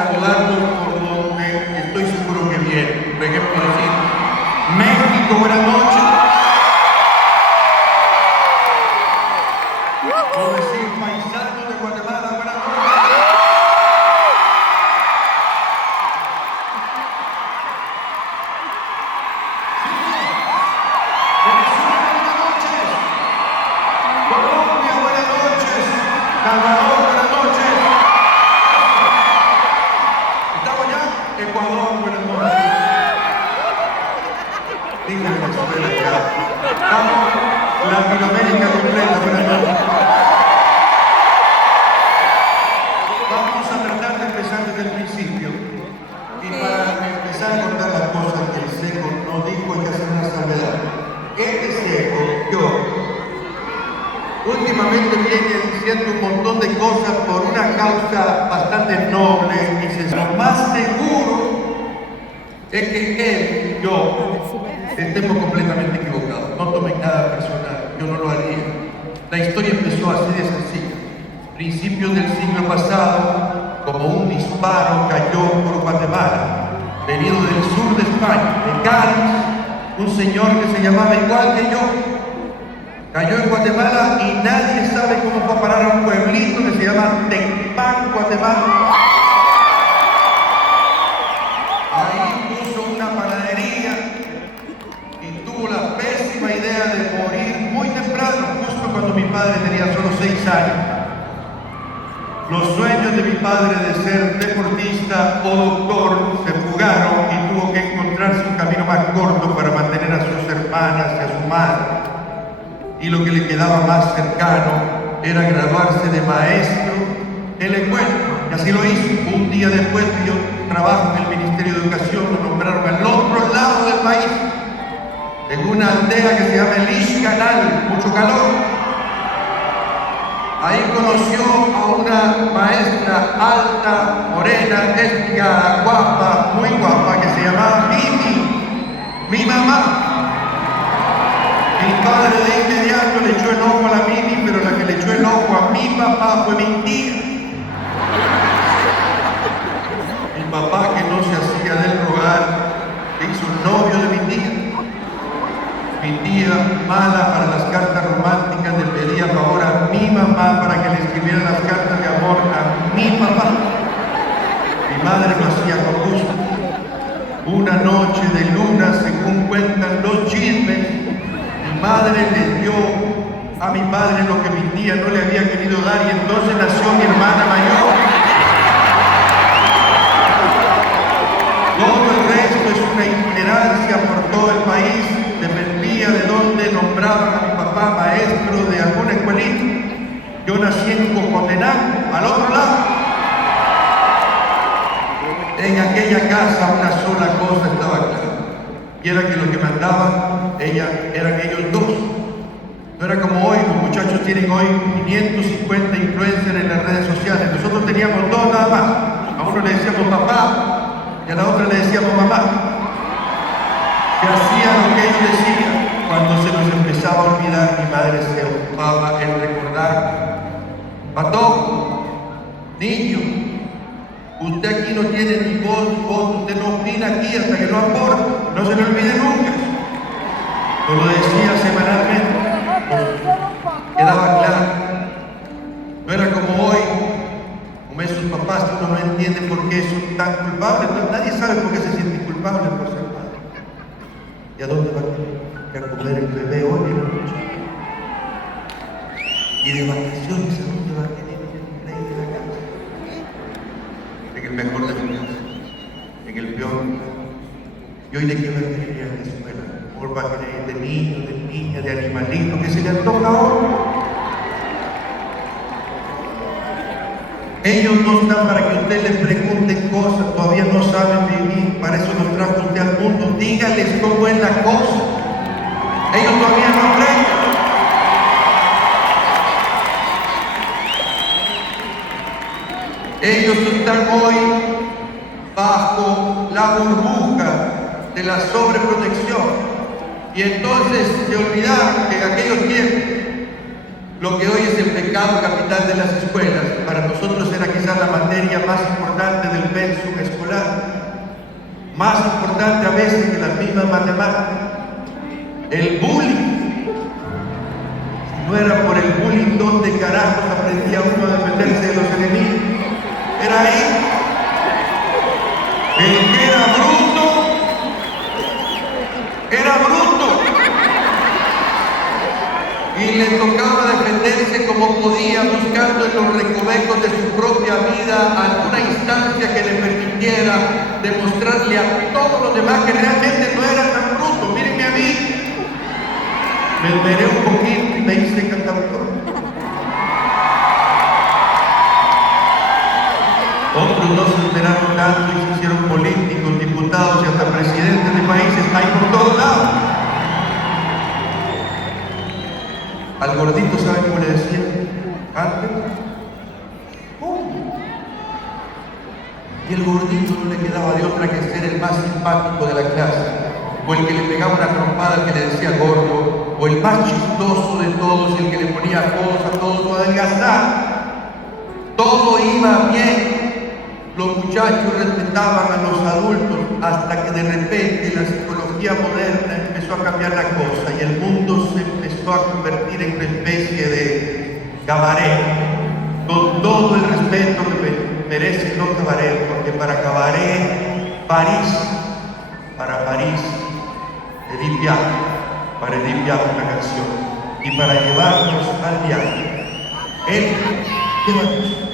saludarlos por donde estoy seguro que viene. Por ejemplo, decir México, buenas noches. O decir paisanos de Guatemala, buenas noches. Venezuela, buenas noches. Colombia, buenas noches. Salvador, buenas noches. ¿Estamos ya? Ecuador, buenas noches. Dice Venezuela ya. Estamos Latinoamérica completa, buenas noches. Vamos a tratar de empezar desde el principio. Y para empezar a contar las cosas que el seco nos dijo, hay que hacer una salvedad. Este seco, yo, últimamente viene diciendo un montón de cosas por una causa bastante noble y sencilla. Lo más seguro es que él, yo, estemos completamente equivocados. No tomen nada personal, yo no lo haría. La historia empezó así de sencilla. Principios del siglo pasado, como un disparo cayó por Guatemala, venido del sur de España, de Cádiz, un señor que se llamaba igual que yo. Cayó en Guatemala y nadie sabe cómo fue a parar a un pueblito que se llama Tecpan, Guatemala. Ahí puso una panadería y tuvo la pésima idea de morir muy temprano, justo cuando mi padre tenía solo 6 años. Los sueños de mi padre de ser deportista o doctor se fugaron y tuvo que encontrarse un camino más corto para mantener a sus hermanas y a su madre. Y lo que le quedaba más cercano era graduarse de maestro en la escuela. Y así lo hizo. Un día después que yo trabajo en el Ministerio de Educación, lo nombraron al otro lado del país, en una aldea que se llama el Ixcanal, mucho calor. Ahí conoció a una maestra alta, morena, espigada, guapa, muy guapa, que se llamaba Mimi, mi mamá. Mi padre de inmediato le echó el ojo a la Mimi, pero la que le echó el ojo a mi papá fue mi tía. Mi papá, que no se hacía del rogar, le hizo novio de mi tía. Mi tía, mala para las cartas románticas, le pedía favor a mi mamá para que le escribiera las cartas de amor a mi papá. Mi madre lo hacía con gusto. Una noche de luna, según cuentan los chismes, mi madre le dio a mi padre lo que mi tía no le había querido dar y entonces nació mi hermana mayor. Todo el resto es una itinerancia por todo el país, dependía de dónde nombraban a mi papá maestro de alguna escuelita. Yo nací en Cocotenango, al otro lado. En aquella casa una sola cosa estaba clara, y era que lo que mandaban eran ellos dos. No era como hoy, los muchachos tienen hoy 550 influencers en las redes sociales. Nosotros teníamos 2 nada más. A uno le decíamos papá y a la otra le decíamos mamá. Que hacía lo que ellos decían. Cuando se nos empezaba a olvidar, mi madre se ocupaba en recordar: Pato, niño, usted aquí no tiene ni voz, usted no opina aquí hasta que no aporte, no se le olvide nunca. Nos lo decía semanalmente, quedaba claro. No era como hoy, como esos papás que uno no entiende por qué son tan culpables. Nadie sabe por qué se sienten culpables por ser padres. ¿Y a dónde va a comer el bebé hoy en la noche? ¿Y de vacaciones a dónde va a querer el rey de la casa? En el mejor de los casos, en el peor. ¿Y hoy de qué va a querer ir a la escuela? ¿Por va a querer de niño, de niña, de animalito, que se le antoja ahora? Ellos no están para que usted les pregunte cosas, todavía no saben vivir, para eso los trajo usted al mundo. Dígales cómo es la cosa. Ellos todavía no aprenden. Ellos están hoy bajo la burbuja de la sobreprotección. Y entonces se olvidaron que en aquellos tiempos Lo que hoy es el pecado capital de las escuelas, para nosotros era quizás la materia más importante del pensum más importante a veces que las mismas matemáticas. El bullying. Si no era por el bullying, ¿dónde carajos aprendía uno a defenderse de los enemigos? Era ahí. El que era bruto, era bruto. Y le tocaba defenderse como podía, buscando en los recovecos de su propia vida alguna instancia que le permitiera demostrarle a todos los demás que realmente no era tan bruto. Mírenme a mí. Me esmeré un poquito y me hice cantautor. Otros no se esmeraron tanto y se hicieron políticos, diputados y hasta presidentes de países. Hay por todos lados. Al gordito, ¿saben cómo le decían antes? Y el gordito no le quedaba de otra que ser el más simpático de la clase, o el que le pegaba una trompada al que le decía gordo, o el más chistoso de todos, el que le ponía apodos a todos, o adelgazar. Todo iba bien. Los muchachos respetaban a los adultos hasta que de repente la psicología moderna empezó a cambiar la cosa y el mundo se empezó a convertir en una especie de cabaret, con todo el respeto que merece no cabaret, porque para cabaret, París, para París, Edith Piaf, para Edith Piaf una canción, y para llevarnos al viaje, él, llévanos.